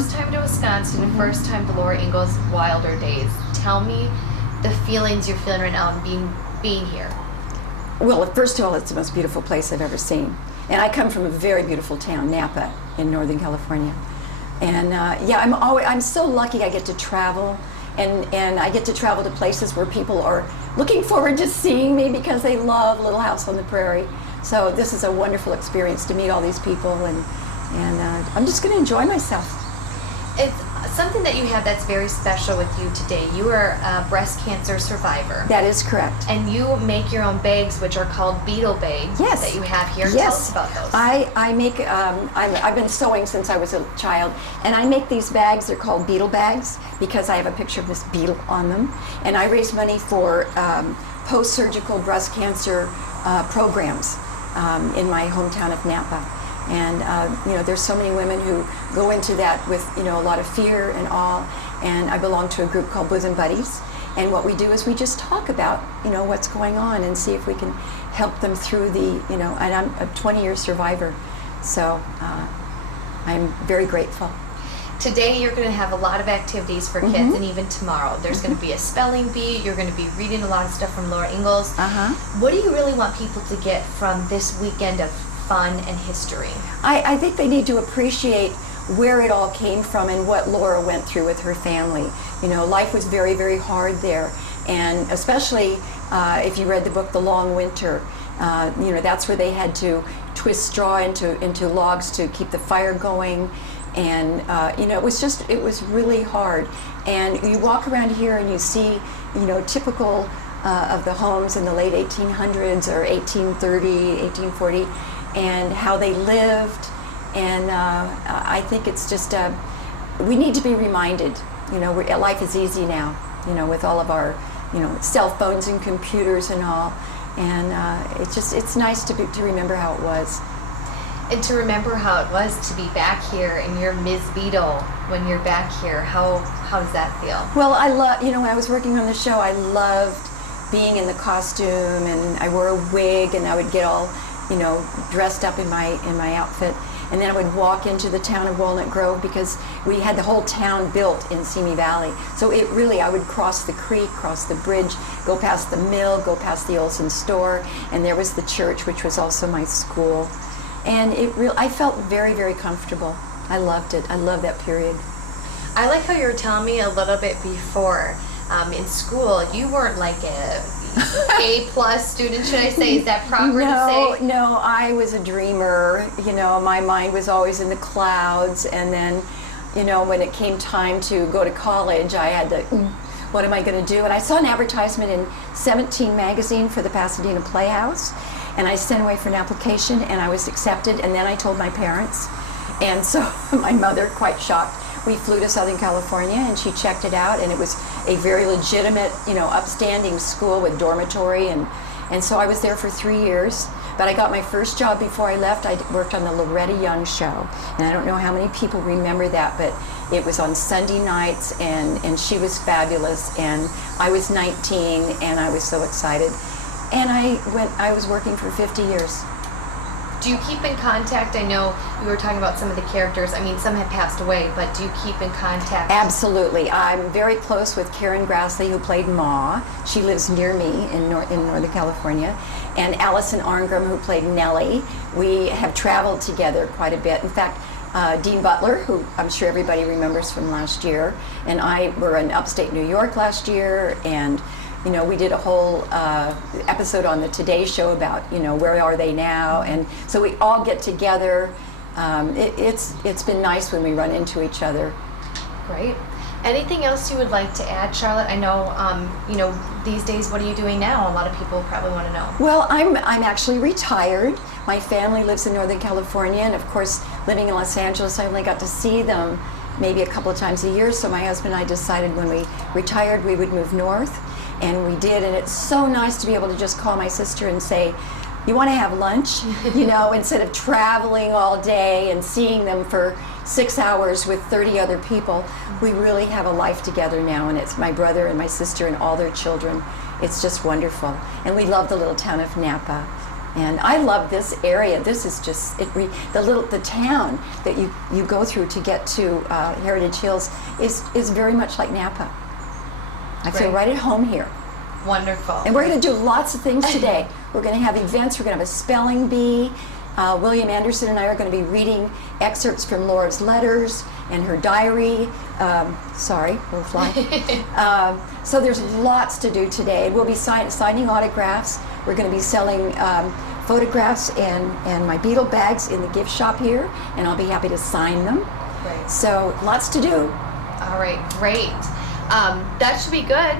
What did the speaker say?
first time to Wisconsin, first time to Laura Ingalls' Wilder Days. Tell me the feelings you're feeling right now being here. Well, first of all, it's the most beautiful place I've ever seen. And I come from a very beautiful town, Napa, in Northern California. And yeah, I'm so lucky I get to travel, and I get to travel to places where people are looking forward to seeing me because they love Little House on the Prairie. So this is a wonderful experience to meet all these people, and I'm just going to enjoy myself. It's something that you have that's very special with you today. You are a breast cancer survivor. That is correct. And you make your own bags, which are called beetle bags. Yes. That you have here. Yes. Tell us about those. I make, I've been sewing since I was a child, and I make these bags. They're called beetle bags because I have a picture of this beetle on them. And I raise money for post-surgical breast cancer programs in my hometown of Napa. And you know, there's so many women who go into that with, you know, a lot of fear and awe. And I belong to a group called Bosom Buddies. And what we do is we just talk about, you know, what's going on and see if we can help them through the, you know, and I'm a 20-year survivor. So I'm very grateful. Today you're going to have a lot of activities for kids, and even tomorrow. There's going to be a spelling bee. You're going to be reading a lot of stuff from Laura Ingalls. What do you really want people to get from this weekend of fun and history? I think they need to appreciate where it all came from and what Laura went through with her family. You know, life was very, very hard there. And especially if you read the book, The Long Winter, you know, that's where they had to twist straw into logs to keep the fire going. And you know, it was really hard. And you walk around here and you see, you know, typical of the homes in the late 1800s or 1830, 1840, and how they lived. And I think it's just, we need to be reminded, you know, life is easy now, you know, with all of our, you know, cell phones and computers and all. And it's nice to remember how it was. And to remember how it was to be back here and you're Ms. Beadle when you're back here. How does that feel? Well, I love, you know, when I was working on the show, I loved being in the costume, and I wore a wig, and I would get all, you know, dressed up in my outfit. And then I would walk into the town of Walnut Grove because we had the whole town built in Simi Valley. So it really, I would cross the creek, cross the bridge, go past the mill, go past the Olson store, and there was the church, which was also my school. And I felt very, very comfortable. I loved it. I love that period. I like how you were telling me a little bit before, in school, you weren't like a A+ student, should I say? Is that proper to say? No, I was a dreamer. You know, my mind was always in the clouds. And then, you know, when it came time to go to college, I had to, what am I going to do? And I saw an advertisement in 17 magazine for the Pasadena Playhouse. And I sent away for an application, and I was accepted. And then I told my parents. And so my mother, quite shocked, we flew to Southern California, and she checked it out, and it was a very legitimate, you know, upstanding school with dormitory, and so I was there for 3 years. But I got my first job before I left. I worked on the Loretta Young show, and I don't know how many people remember that, but it was on Sunday nights, and she was fabulous, and I was 19, and I was so excited. And I was working for 50 years. Do you keep in contact? I know we were talking about some of the characters. I mean, some have passed away, but do you keep in contact? Absolutely. I'm very close with Karen Grassley, who played Ma. She lives near me in Northern California. And Allison Arngrim, who played Nellie. We have traveled together quite a bit. In fact, Dean Butler, who I'm sure everybody remembers from last year, and I were in upstate New York last year, and you know, we did a whole episode on the Today Show about, you know, where are they now, and so we all get together. It's been nice when we run into each other. Great. Anything else you would like to add, Charlotte? I know, you know, these days, what are you doing now? A lot of people probably want to know. Well, I'm actually retired. My family lives in Northern California, and of course, living in Los Angeles, I only got to see them maybe a couple of times a year. So my husband and I decided when we retired, we would move north. And we did, and it's so nice to be able to just call my sister and say, you want to have lunch? You know, instead of traveling all day and seeing them for 6 hours with 30 other people, we really have a life together now, and it's my brother and my sister and all their children. It's just wonderful. And we love the little town of Napa. And I love this area. This is just the town that you go through to get to Heritage Hills is very much like Napa. I feel right at home here. Wonderful. And we're going to do lots of things today. We're going to have events. We're going to have a spelling bee. William Anderson and I are going to be reading excerpts from Laura's letters and her diary. Sorry, we'll fly. So there's lots to do today. We'll be signing autographs. We're going to be selling photographs and my Beetle bags in the gift shop here, and I'll be happy to sign them. Right. So lots to do. All right, great. That should be good.